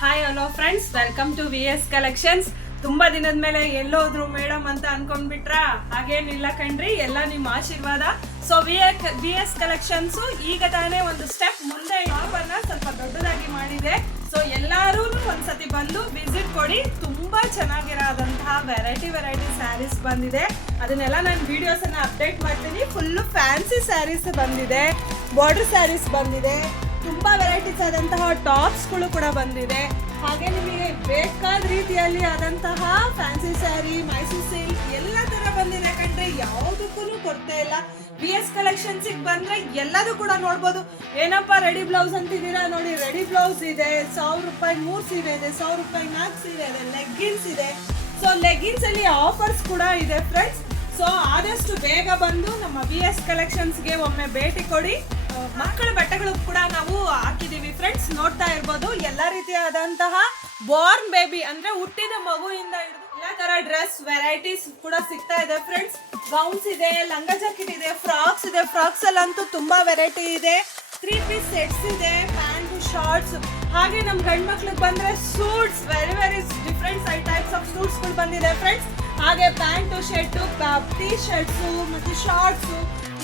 Hi hello friends, welcome to VS collections. ತುಂಬಾ ದಿನದ ಮೇಲೆ ಎಲ್ಲೋದ್ರು ಮೇಡಮ್ ಅಂತ ಅನ್ಕೊಂಡ್ಬಿಟ್ರಾ? ಹಾಗೇನಿಲ್ಲ ಕಣ್ರಿ, ಎಲ್ಲ ನಿಮ್ಮ ಆಶೀರ್ವಾದ. ಸೊ VS ಕಲೆಕ್ಷನ್ಸ್ ಈಗ ತಾನೇ ಒಂದು ಸ್ಟೆಪ್ ಮುಂದೆ ಆಫರ್ನ ಸ್ವಲ್ಪ ದೊಡ್ಡದಾಗಿ ಮಾಡಿದೆ. ಸೊ ಎಲ್ಲರೂ ಒಂದ್ಸತಿ ಬಂದು ವಿಸಿಟ್ ಕೊಡಿ. ತುಂಬಾ ಚೆನ್ನಾಗಿರೋದಂತಹ ವೆರೈಟಿ ಸ್ಯಾರೀಸ್ ಬಂದಿದೆ. ಅದನ್ನೆಲ್ಲ ನಾನು ವಿಡಿಯೋಸ್ ಅನ್ನ ಅಪ್ಡೇಟ್ ಮಾಡ್ತೀನಿ. ಫುಲ್ ಫ್ಯಾನ್ಸಿ ಸ್ಯಾರೀಸ್ ಬಂದಿದೆ, ಬಾರ್ಡರ್ ಸ್ಯಾರೀಸ್ ಬಂದಿದೆ, ತುಂಬಾ ವೆರೈಟೀಸ್ ಆದಂತಹ ಟಾಪ್ಸ್ಗಳು ಕೂಡ ಬಂದಿದೆ. ಹಾಗೆ ನಿಮಗೆ ಬೇಕಾದ ರೀತಿಯಲ್ಲಿ ಆದಂತಹ ಫ್ಯಾನ್ಸಿ ಸ್ಯಾರಿ, ಮೈಸೂರು ಸಿಲ್ಕ್ ಎಲ್ಲ ತರ ಬಂದಿದೆ ಕಣ್ರಿ. ಯಾವುದಕ್ಕೂ ಕೊರತೆ ಇಲ್ಲ. VS ಕಲೆಕ್ಷನ್ಸ್ ಬಂದ್ರೆ ಎಲ್ಲದೂ ಕೂಡ ನೋಡ್ಬೋದು. ಏನಪ್ಪಾ ರೆಡಿ ಬ್ಲೌಸ್ ಅಂತಿದ್ದೀರಾ? ನೋಡಿ, ರೆಡಿ ಬ್ಲೌಸ್ ಇದೆ. 1000 ರೂಪಾಯಿ 3 ಸೀರೆ ಇದೆ, 1000 ರೂಪಾಯಿ 4 ಸೀರೆ ಇದೆ, ಲೆಗ್ಗಿನ್ಸ್ ಇದೆ. ಸೊ ಲೆಗ್ಗಿನ್ಸ್ ಅಲ್ಲಿ ಆಫರ್ಸ್ ಕೂಡ ಇದೆ ಫ್ರೆಂಡ್ಸ್. ಸೊ ಆದಷ್ಟು ಬೇಗ ಬಂದು ನಮ್ಮ VS ಕಲೆಕ್ಷನ್ಸ್ಗೆ ಒಮ್ಮೆ ಭೇಟಿ ಕೊಡಿ. ಮಕ್ಕಳ ಬಟ್ಟೆಗಳು ಕೂಡ ನಾವು ಹಾಕಿದೀವಿ ಫ್ರೆಂಡ್ಸ್, ನೋಡ್ತಾ ಇರ್ಬೋದು. ಎಲ್ಲ ರೀತಿಯಾದಂತಹ ಬಾರ್ನ್ ಬೇಬಿ ಅಂದ್ರೆ ಹುಟ್ಟಿದ ಮಗುವಿಂದ ಹಿಡಿದು ಎಲ್ಲ ತರ ಡ್ರೆಸ್ ವೆರೈಟೀಸ್ ಕೂಡ ಸಿಗ್ತಾ ಇದೆ ಫ್ರೆಂಡ್ಸ್. ಗೌನ್ಸ್ ಇದೆ, ಲಂಗ ಜಾಕೆಟ್ ಇದೆ, ಫ್ರಾಕ್ಸ್ ಇದೆ. ಫ್ರಾಕ್ಸ್ ಅಲ್ಲಂತೂ ತುಂಬಾ ವೆರೈಟಿ ಇದೆ. 3 ಪೀಸ್ ಸೆಟ್ಸ್ ಇದೆ, ಪ್ಯಾಂಟ್, ಶಾರ್ಟ್ಸ್. ಹಾಗೆ ನಮ್ ಗಂಡ್ ಮಕ್ಳಿಗೆ ಬಂದ್ರೆ suits, very different types of suits ಗಳು ಬಂದಿದೆ ಫ್ರೆಂಡ್ಸ್. ಹಾಗೆ ಪ್ಯಾಂಟು, ಶರ್ಟು, ಟೀ ಶರ್ಟ್ಸ್ ಮತ್ತೆ ಶಾರ್ಟ್ಸ್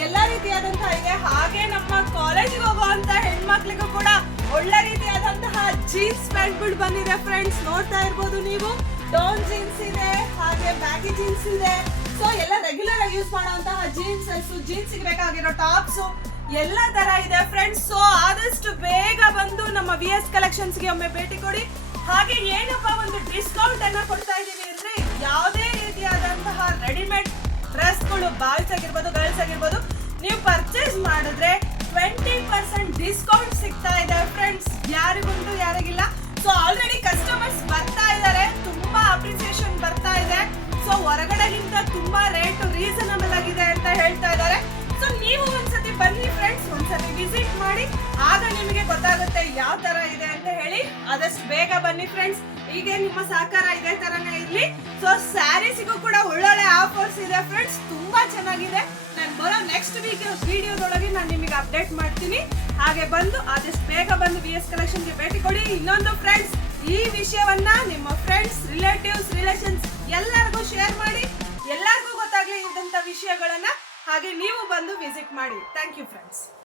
ಎಲ್ಲ ರೀತಿಯಾದಂತಹ ಇದೆ. ಹಾಗೆ ನಮ್ಮ ಕಾಲೇಜಿಗೆ ಹೋಗುವಂತ ಹೆಣ್ಮಕ್ಳಿಗೂ ಕೂಡ ಒಳ್ಳೆ ರೀತಿಯಾದಂತಹ ಜೀನ್ಸ್ ಪ್ಯಾಂಟ್ಗಳು ಬಂದಿದೆ ಫ್ರೆಂಡ್ಸ್, ನೋಡ್ತಾ ಇರ್ಬೋದು ನೀವು. ಡೌನ್ ಜೀನ್ಸ್ ಇದೆ, ಹಾಗೆ ಬ್ಯಾಗಿ ಜೀನ್ಸ್ ಇದೆ. ಸೊ ಎಲ್ಲ ರೆಗ್ಯುಲರ್ ಆಗಿ ಯೂಸ್ ಮಾಡುವಂತಹ ಜೀನ್ಸ್ ಬೇಕಾಗಿರೋ ಟಾಪ್ಸ್ ಎಲ್ಲ ತರ ಇದೆ ಫ್ರೆಂಡ್ಸ್. ಸೊ ಆದಷ್ಟು ಬೇಗ ಬಂದು ನಮ್ಮ VS ಕಲೆಕ್ಷನ್ಸ್ ಗೆ ಒಮ್ಮೆ ಭೇಟಿ ಕೊಡಿ. ಹಾಗೆ ಏನಪ್ಪಾ ಒಂದು ಡಿಸ್ಕೌಂಟ್ ಅನ್ನ ಕೊಡ್ತಾ ಇದೀವಿ ಅಂದ್ರೆ, ಯಾವುದೇ ರೀತಿಯಾದಂತಹ ರೆಡಿಮೇಡ್ ಡ್ರೆಸ್ಗಳು, ಬಾಯ್ಸ್ ಆಗಿರ್ಬೋದು ಗರ್ಲ್ಸ್ ಆಗಿರ್ಬೋದು, ನೀವು ಪರ್ಚೇಸ್ ಮಾಡಿದ್ರೆ 20% ಡಿಸ್ಕೌಂಟ್ ಸಿಗ್ತಾ ಇದೆ ಫ್ರೆಂಡ್ಸ್. ಯಾರಿಗುಂಟು ಯಾರಿಗಿಲ್ಲ. ಸೊ ಆಲ್ರೆಡಿ ಕಸ್ಟಮರ್ಸ್ ಬರ್ತಾ ಇದ್ದಾರೆ, ತುಂಬಾ ಅಪ್ರಿಸಿಯೇಷನ್ ಬರ್ತಾ ಇದೆ. ಸೊ ಹೊರಗಡೆಗಿಂತ ತುಂಬಾ ರೇಟ್ ರೀಸನಬಲ್ ಆಗಿದೆ ಅಂತ ಹೇಳ್ತಾ ಇದ್ದಾರೆ. ಸೊ ನೀವು ಒಂದ್ಸತಿ ಬನ್ನಿ ಫ್ರೆಂಡ್ಸ್, ಒಂದ್ಸತಿ ವಿಸಿಟ್ ಮಾಡಿ, ಆಗ ನಿಮಗೆ ಗೊತ್ತಾಗುತ್ತೆ ಯಾವ ತರ ಇದೆ ಅಂತ ಹೇಳಿ. ಆದಷ್ಟು ಬೇಗ ಬನ್ನಿ ಫ್ರೆಂಡ್ಸ್. ಈಗ ನಿಮ್ಮ ಸಹಕಾರ ಇದೇ ತರನೇ ಇರ್ಲಿ. ಸೊ ಸ್ಯಾರೀಸಿಗೂ ಕೂಡ ಒಳ್ಳೊಳ್ಳೆ ಆಫರ್ಸ್ ಇದೆ ಫ್ರೆಂಡ್ಸ್, ತುಂಬಾ ಚೆನ್ನಾಗಿದೆ. ನಾನು ಬರೋ ನೆಕ್ಸ್ಟ್ ವೀಕ್ ವಿಡಿಯೋದೊಳಗೆ ನಾನು ನಿಮಗೆ ಅಪ್ಡೇಟ್ ಮಾಡ್ತೀನಿ. ಹಾಗೆ ಬಂದು ಆದಷ್ಟು ಬೇಗ ಬಂದು VS ಕಲೆಕ್ಷನ್ಗೆ ಭೇಟಿ ಕೊಡಿ. ಇನ್ನೊಂದು ಫ್ರೆಂಡ್ಸ್, ಈ ವಿಷಯವನ್ನ ನಿಮ್ಮ ಫ್ರೆಂಡ್ಸ್, ರಿಲೇಷನ್ಸ್ ಎಲ್ಲರಿಗೂ ಶೇರ್ ಮಾಡಿ. ಎಲ್ಲರಿಗೂ ಗೊತ್ತಾಗ್ಲಿ ಇದ್ದಂತ ವಿಷಯಗಳನ್ನ. ಹಾಗೆ ನೀವು ಬಂದು ವಿಸಿಟ್ ಮಾಡಿ. Thank you friends.